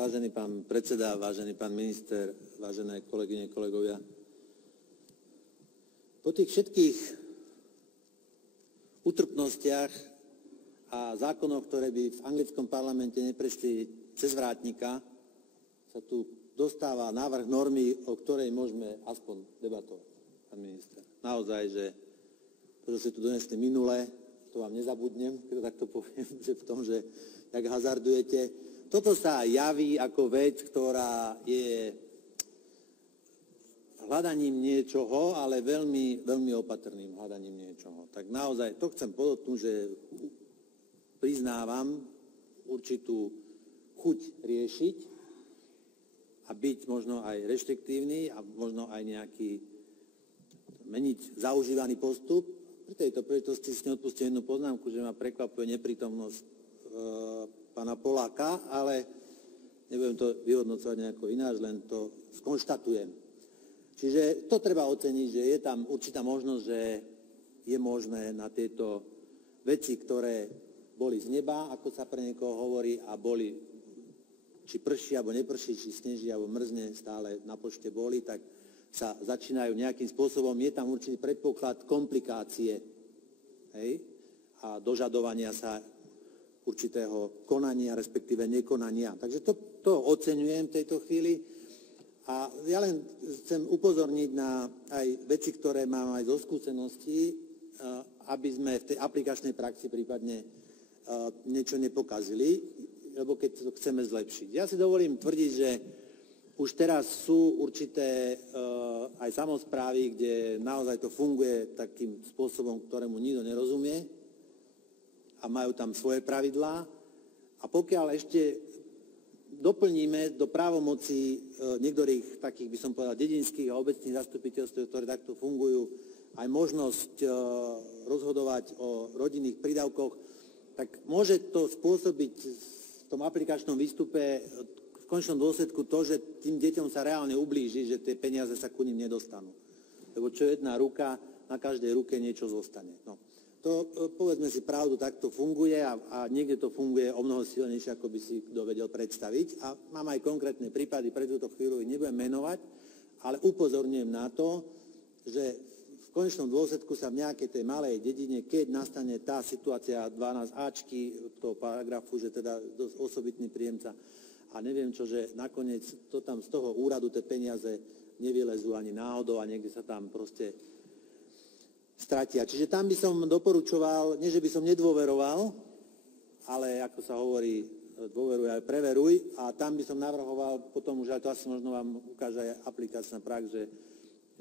Vážený pán predseda, vážený pán minister, vážené kolegyne, kolegovia. Po tých všetkých utrpnostiach a zákonoch, ktoré by v anglickom parlamente neprešli cez vrátnika, sa tu dostáva návrh normy, o ktorej môžeme aspoň debatovať, pán minister. Naozaj, že to, že ste tu donesli minule, to vám nezabudnem, keď takto poviem, že v tom, že jak hazardujete. Toto sa javí ako vec, ktorá je hľadaním niečoho, ale veľmi, veľmi opatrným hľadaním niečoho. Tak naozaj, to chcem podotknúť, že priznávam určitú chuť riešiť a byť možno aj reštriktívny a možno aj nejaký meniť zaužívaný postup. Pri tejto príležitosti si neodpustím jednu poznámku, že ma prekvapuje neprítomnosť pána Poláka, ale nebudem to vyhodnocovať nejako ináč, len to skonštatujem. Čiže to treba oceniť, že je tam určitá možnosť, že je možné na tieto veci, ktoré boli z neba, ako sa pre niekoho hovorí, a boli, či prší, alebo neprší, či sneží, alebo mrzne, stále na pošte boli, tak sa začínajú nejakým spôsobom, je tam určitý predpoklad komplikácie, hej, a dožadovania sa určitého konania, respektíve nekonania. Takže to oceňujem v tejto chvíli. A ja len chcem upozorniť na aj veci, ktoré mám aj zo skúseností, aby sme v tej aplikačnej praxi prípadne niečo nepokazili, lebo keď to chceme zlepšiť. Ja si dovolím tvrdiť, že už teraz sú určité aj samosprávy, kde naozaj to funguje takým spôsobom, ktorému nikto nerozumie, a majú tam svoje pravidlá. A pokiaľ ešte doplníme do právomocí niektorých takých, by som povedal, dedinských a obecných zastupiteľstv, ktoré takto fungujú, aj možnosť rozhodovať o rodinných prídavkoch, tak môže to spôsobiť v tom aplikačnom výstupe v konečnom dôsledku to, že tým deťom sa reálne ublíži, že tie peniaze sa ku nim nedostanú. Lebo čo jedna ruka, na každej ruke niečo zostane. No. To, povedzme si pravdu, takto funguje a niekde to funguje o mnoho silnejšie, ako by si kto vedel predstaviť. A mám aj konkrétne prípady, pre túto chvíľu ich nebudem menovať, ale upozorňujem na to, že v konečnom dôsledku sa v nejakej tej malej dedine, keď nastane tá situácia 12ačky toho paragrafu, že teda dosť osobitný príjemca a neviem čo, že nakoniec to tam z toho úradu tie peniaze nevylezú ani náhodou a niekde sa tam proste stratia. Čiže tam by som doporučoval, nie že by som nedôveroval, ale ako sa hovorí, dôveruj aj preveruj, a tam by som navrhoval, potom už aj to asi možno vám ukáže aj aplikačná prax, že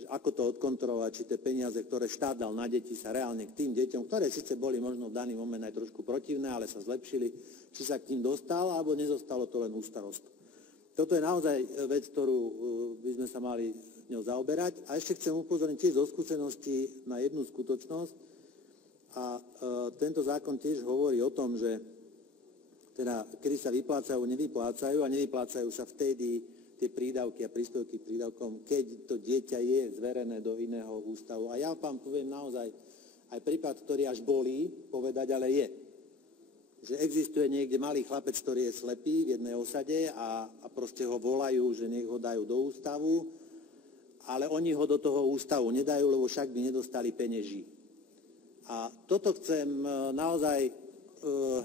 ako to odkontrolovať, či tie peniaze, ktoré štát dal na deti, sa reálne k tým deťom, ktoré síce boli možno v daný moment aj trošku protivné, ale sa zlepšili, či sa k ním dostal, alebo nezostalo to len u starostu. Toto je naozaj vec, ktorú by sme sa mali ňou zaoberať. A ešte chcem upozorniť tiež zo skúsenosti na jednu skutočnosť. A tento zákon tiež hovorí o tom, že teda, kedy sa vyplácajú, nevyplácajú, a nevyplácajú sa vtedy tie prídavky a príspevky k prídavkom, keď to dieťa je zverené do iného ústavu. A ja vám poviem naozaj aj prípad, ktorý až bolí povedať, ale je. Že existuje niekde malý chlapec, ktorý je slepý v jednej osade a proste ho volajú, že nech ho dajú do ústavu, ale oni ho do toho ústavu nedajú, lebo však by nedostali peňaží. A toto chcem naozaj,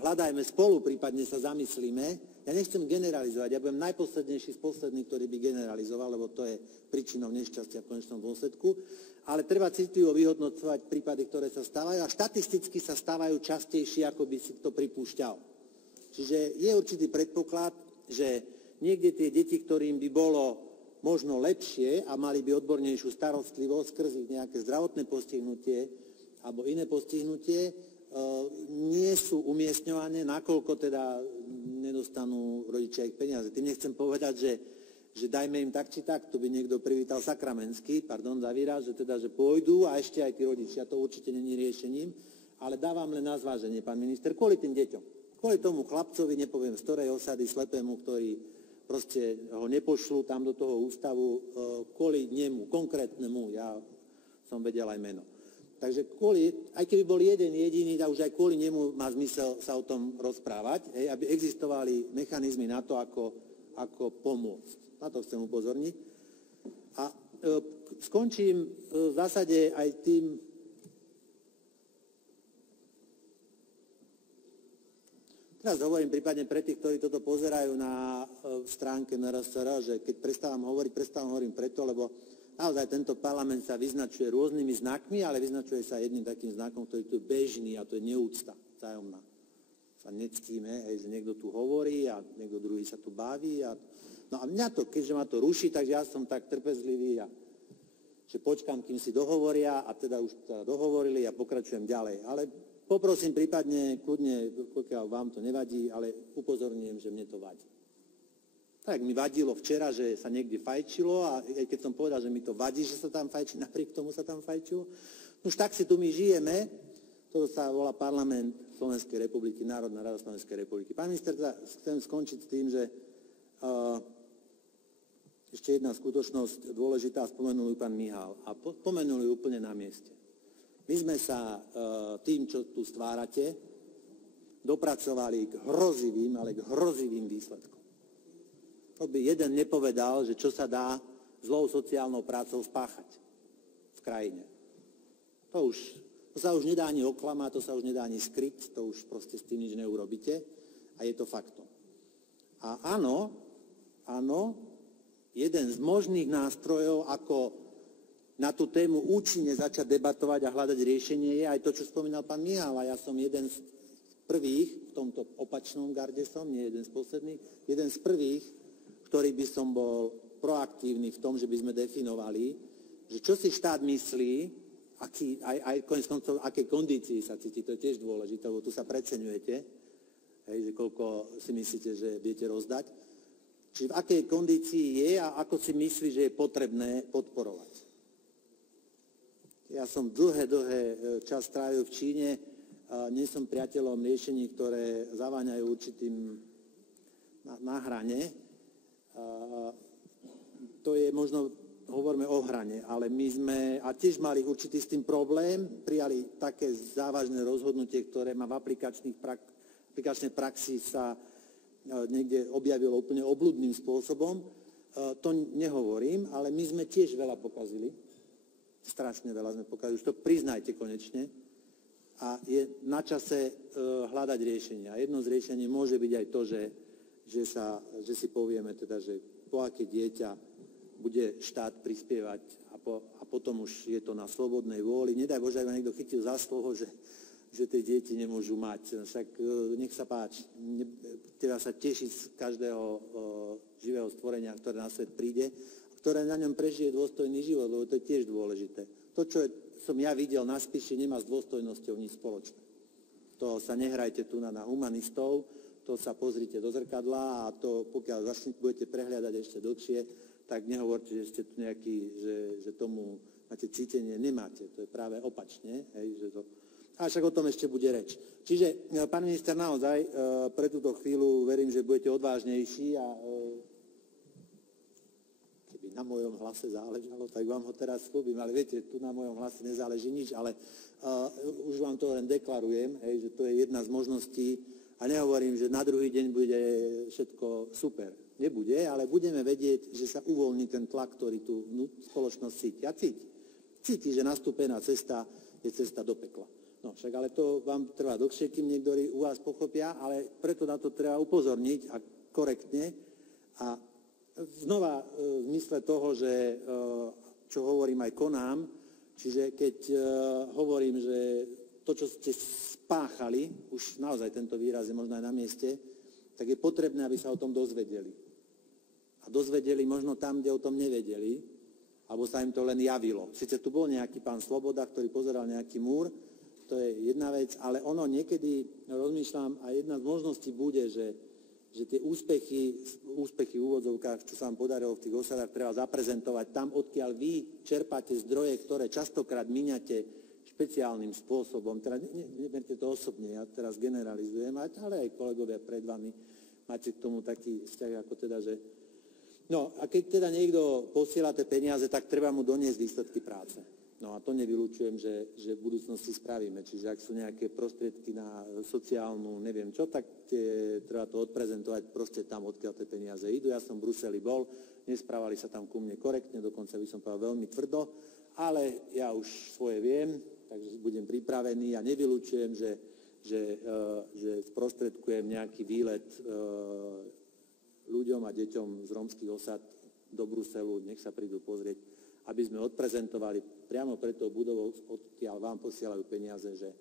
hľadajme spolu, prípadne sa zamyslíme. Ja nechcem generalizovať, ja budem najposlednejší z posledných, ktorý by generalizoval, lebo to je príčinou nešťastia v konečnom dôsledku. Ale treba citlivo vyhodnocovať prípady, ktoré sa stávajú, a štatisticky sa stávajú častejšie, ako by si to pripúšťal. Čiže je určitý predpoklad, že niekde tie deti, ktorým by bolo možno lepšie a mali by odbornejšiu starostlivosť skrz ich nejaké zdravotné postihnutie alebo iné postihnutie, nie sú umiestňované, nakoľko teda nedostanú rodičia ich peniaze. Tým nechcem povedať, že dajme im tak či tak, to by niekto privítal sakramentsky, pardon za výraz, že teda, že pôjdu a ešte aj tí rodičia, to určite není riešením, ale dávam len na zváženie, pán minister, kvôli tým deťom. Kvôli tomu chlapcovi, nepoviem z ktorej osady, slepému, ktorý proste ho nepošlú tam do toho ústavu, kvôli nemu, konkrétnemu, ja som vedel aj meno. Takže aj keby bol jeden jediný, tak už aj kvôli nemu má zmysel sa o tom rozprávať, aby existovali mechanizmy na to, ako ako pomôcť. Na to chcem upozorniť. A skončím v zásade aj tým, teraz hovorím prípadne pre tých, ktorí toto pozerajú na stránke NRSR, že keď prestávam hovorím preto, lebo naozaj tento parlament sa vyznačuje rôznymi znakmi, ale vyznačuje sa jedným takým znakom, ktorý tu je bežný, a to je neúcta vzájomná. Sa nectíme, že niekto tu hovorí a niekto druhý sa tu baví. No a mňa to, keďže ma to ruší, takže ja som tak trpezlivý, že počkám, kým si dohovoria, a teda už dohovorili a pokračujem ďalej. Ale poprosím prípadne, kľudne, pokiaľ vám to nevadí, ale upozorňujem, že mne to vadí. Tak mi vadilo včera, že sa niekde fajčilo, a keď som povedal, že mi to vadí, že sa tam fajčí, napriek tomu sa tam fajčilo. Už tak si tu my žijeme, toto sa volá Parlament Slovenskej republiky, Národná rada Slovenskej republiky. Pán minister, chcem skončiť s tým, že ešte jedna skutočnosť dôležitá, spomenul ju pán Mihál, a spomenul ju úplne na mieste. My sme sa tým, čo tu stvárate, dopracovali k hrozivým výsledkom. To by jeden nepovedal, že čo sa dá zlou sociálnou prácou spáchať v krajine. To sa už nedá ani oklamať, to sa už nedá ani skryť, to už proste s tým nič neurobíte, a je to faktom. A áno, jeden z možných nástrojov, ako na tú tému účinne začať debatovať a hľadať riešenie, je aj to, čo spomínal pán Mihál. A ja som jeden z prvých, v tomto opačnom garde som, nie jeden z posledných, jeden z prvých, ktorý by som bol proaktívny v tom, že by sme definovali, že čo si štát myslí, aj koniec koncov, akej kondícii sa cíti, to je tiež dôležité, lebo tu sa preceňujete, že koľko si myslíte, že viete rozdať. Čiže v akej kondícii je a ako si myslí, že je potrebné podporovať. Ja som dlhé čas trávil v Číne, nie som priateľom riešení, ktoré zaváňajú určitým na hrane. To je možno, hovoríme o hrane, ale my sme, a tiež mali určitý s tým problém, prijali také závažné rozhodnutie, ktoré má v aplikačnej praxi sa niekde objavilo úplne obľudným spôsobom. To nehovorím, ale my sme tiež veľa pokazili. Strašne veľa sme pokazili. Už to priznajte konečne. A je na čase hľadať riešenie. A jedno z riešení môže byť aj to, že si povieme teda, že po aké dieťa bude štát prispievať, a potom už je to na slobodnej vôli. Nedaj Bože, ak ma niekto chytil za slovo, že tie deti nemôžu mať. Však nech sa páči. Teda sa tešiť z každého živého stvorenia, ktoré na svet príde, ktoré na ňom prežije dôstojný život, lebo to je tiež dôležité. To, čo som ja videl na Spiši, nemá s dôstojnosťou nič spoločné. To sa nehrajte tu na humanistov, to sa pozrite do zrkadla, a to, pokiaľ budete prehliadať ešte dlhšie, tak nehovorte, že ste tu nejaký, že tomu máte cítenie, nemáte. To je práve opačne. A však o tom ešte bude reč. Čiže, pán minister, naozaj pre túto chvíľu verím, že budete odvážnejší, a keby na mojom hlase záležalo, tak vám ho teraz slúbim. Ale viete, tu na mojom hlase nezáleží nič, ale už vám to len deklarujem, že to je jedna z možností. A nehovorím, že na druhý deň bude všetko super. Nebude, ale budeme vedieť, že sa uvoľní ten tlak, ktorý tu spoločnosť cíti. A cíti, že nastúpená cesta je cesta do pekla. No však, ale to vám trvá dlhšie, kým niektorí u vás pochopia, ale preto na to treba upozorniť, a korektne. A znova v zmysle toho, že čo hovorím, aj konám, čiže keď hovorím, že to, čo ste spáchali, už naozaj tento výraz je možno aj na mieste, tak je potrebné, aby sa o tom dozvedeli. A dozvedeli možno tam, kde o tom nevedeli, alebo sa im to len javilo. Sice tu bol nejaký pán Sloboda, ktorý pozeral nejaký múr, to je jedna vec, ale ono niekedy, rozmýšľam, a jedna z možností bude, že tie úspechy v úvodzovkách, čo sa vám podarilo v tých osadách, treba zaprezentovať tam, odkiaľ vy čerpáte zdroje, ktoré častokrát míňate špeciálnym spôsobom. Teda neberte to osobne, ja teraz generalizujem, ale aj kolegovia pred vami máte k tomu taký vzťah, ako teda, že... No, a keď teda niekto posiela tie peniaze, tak treba mu doniesť výsledky práce. No a to nevylučujem, že v budúcnosti spravíme. Čiže ak sú nejaké prostriedky na sociálnu, neviem čo, tak treba to odprezentovať proste tam, odkiaľ tie peniaze idú. Ja som v Bruseli bol, nesprávali sa tam ku mne korektne, dokonca by som povedal veľmi tvrdo, ale ja už svoje viem, takže budem pripravený a nevylučujem, že sprostredkujem nejaký výlet ľuďom a deťom z rómskych osad do Bruselu, nech sa prídu pozrieť, aby sme odprezentovali priamo pred tou budovou, odkiaľ vám posielajú peniaze, že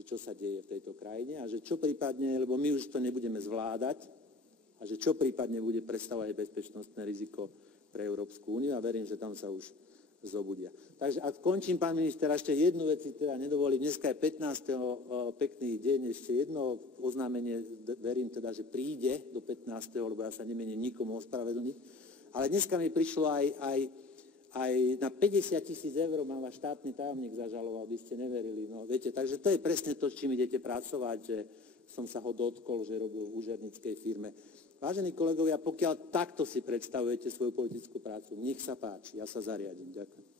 čo sa deje v tejto krajine a že čo prípadne, lebo my už to nebudeme zvládať, a že čo prípadne bude predstavovať bezpečnostné riziko pre Európsku úniu a verím, že tam sa už zobudia. Takže ak končím, pán minister, ešte jednu vec si teda nedovolím. Dneska je 15. Pekný deň, ešte jedno oznámenie, verím teda, že príde do 15. lebo ja sa nemením nikomu ospravedlniť. Ale dneska mi prišlo aj na 50 000 eur ma váš štátny tajomník zažaloval, by ste neverili. No, viete, takže to je presne to, s čím idete pracovať, že som sa ho dotkol, že robil v úžernickej firme. Vážení kolegovia, pokiaľ takto si predstavujete svoju politickú prácu, nech sa páči, ja sa zariadím. Ďakujem.